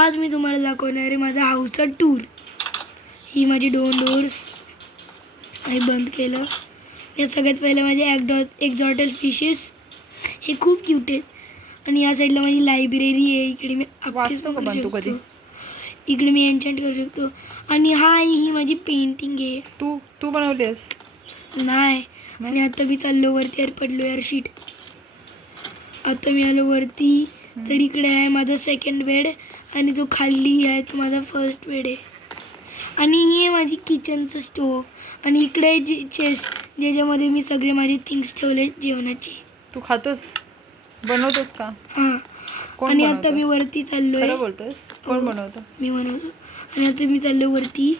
आज मी तुम्हाला दाखवणार आहे माझा हाऊसचा टूर. ही माझी 2 डोर्स मी बंद केलं. या सगळ्यात पहिलं माझे एक्झॉटिक फिशेस, हे खूप क्यूट आहेत. आणि या साईडला माझी लायब्ररी आहे. इकडे मी वाचतो का पण तू कधी? इकडे मी एन्चंट करू शकतो. आणि ही माझी पेंटिंग आहे. तू बनवली आहेस? नाही. आणि आता मी चाललो वरती. यार पडलो यार शीट. आता मी आलो वरती. तर इकडे आहे माझा सेकंड बेड आणि तो खाली आहे तो माझा फर्स्ट बेड आहे. आणि ही आहे माझी किचनचं स्टोव. आणि इकडे आहे जी चेस्ट ज्याच्यामध्ये मी सगळे माझे थिंग्स ठेवले जेवणाची. तू खातोस? बनवतोस का? हां. कोण आणि बनवतं? आता मी वरती चाललोय. खरं बोलतोस? कोण बनवतं? मी बनवतो. आणि आता मी चाललो वरती.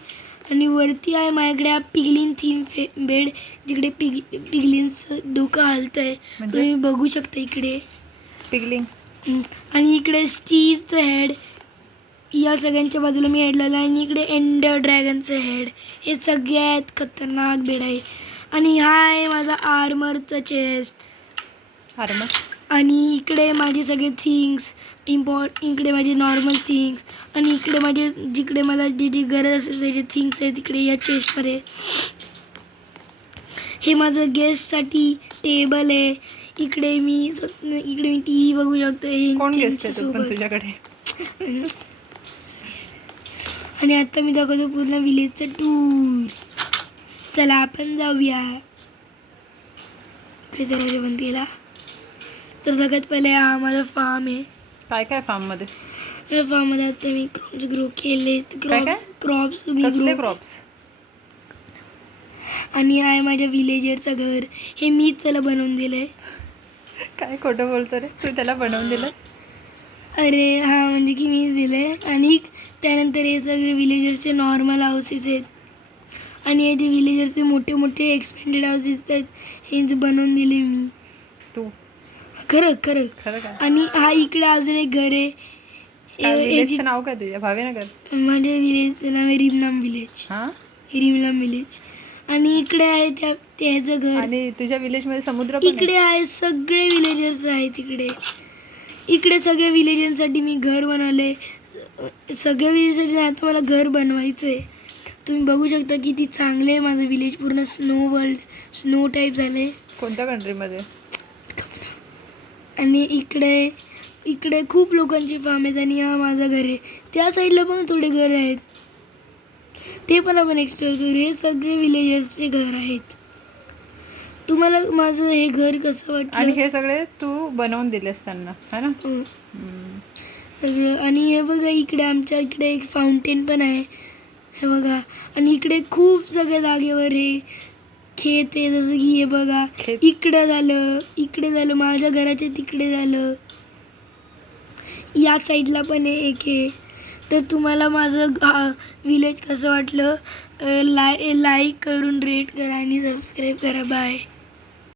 आणि वरती आहे माझ्याकडे हा पिगलिन थीम बेड, जिकडे पिगलिन्सचं डोकं हलतं आहे. तुम्ही बघू शकता इकडे पिगलिंग. आणि इकडे स्टीव्हचं हेड. या सगळ्यांच्या बाजूला मी हेड लावला. आणि इकडे एंडर ड्रॅगनचं हेड. हे सगळ्यात खतरनाक बेड आहे. आणि हा आहे माझा आर्मरचा चेस्ट. आर्मर. आणि इकडे माझे सगळे थिंग्स इकडे माझे नॉर्मल थिंग्स. आणि इकडे माझे जिकडे मला जी गरज असेल त्याचे थिंग्स आहेत तिकडे या चेस्टमध्ये. हे माझं गेस्टसाठी टेबल आहे. इकडे मी टी व्ही बघू शकतो. कोण गेस्ट आहे पण तुझ्याकडे? आणि आता मी दाखवतो पूर्ण विलेजचं टूर. चला आपण जाऊया. दरवाजा बंद केला. तर सगळ्यात पहिले हा माझा फार्म आहे. काय काय फार्म मध्ये? फार्ममध्ये आता मी क्रॉप्स ग्रो केले. क्रॉप्स कसले क्रॉप्स? आणि आहे माझ्या विलेजरचं घर. हे मी त्याला बनवून दिलंय. काय खोटं बोलतो रे? तू त्याला बनवून दिलं? अरे हां, म्हणजे की मीच दिलंय. आणि त्यानंतर हे सगळे विलेजरचे नॉर्मल हाऊसेस आहेत. आणि हे जे विलेजरचे मोठे मोठे एक्सपेंडेड हाऊसेस आहेत हे बनवून दिले मी. तू? खरं. काय? आणि हा इकडे अजून एक घर आहे. विलेजचं नाव काय तुझ्या? भावेनगर? माझ्या विलेजचं नाव आहे रिमलाम विलेज. हां, रिमलाम विलेज. आणि इकडे आहे त्याचं घर. आणि तुझ्या विलेज मध्ये समुद्र पण इकडे आहे सगळे विलेजर्स आहेत. इकडे सगळ्या विलेजर्ससाठी मी घर बनवले. सगळ्या विलेजसाठी आता मला घर बनवायचं आहे. तुम्ही बघू शकता किती चांगले आहे माझं विलेज. पूर्ण स्नो टाईप झाले. कोणत्या कंट्रीमध्ये? आणि इकडे खूप लोकांची फार्म आहेत. आणि हा माझं घर आहे. त्या साईडला पण थोडे घर आहेत, ते पण आपण एक्सप्लोअर करू. हे सगळे विलेजर्सचे घर आहेत. तुम्हाला माझं हे घर कसं वाटलं? आणि हे सगळे तू बनवून दिलेस त्यांना, है ना? सगळं. आणि हे बघा इकडे आमच्या इकडे एक फाउंटेन पण आहे. हे बघा. आणि इकडे खूप सगळ्या जागेवर हे खेत आहे. जसं की हे बघा इकडे झालं माझ्या घराच्या तिकडे झालं. या साईडला पण एक आहे. तर तुम्हाला माझं विलेज कसं वाटलं लाईक करून रेट करा आणि सबस्क्राईब करा. बाय.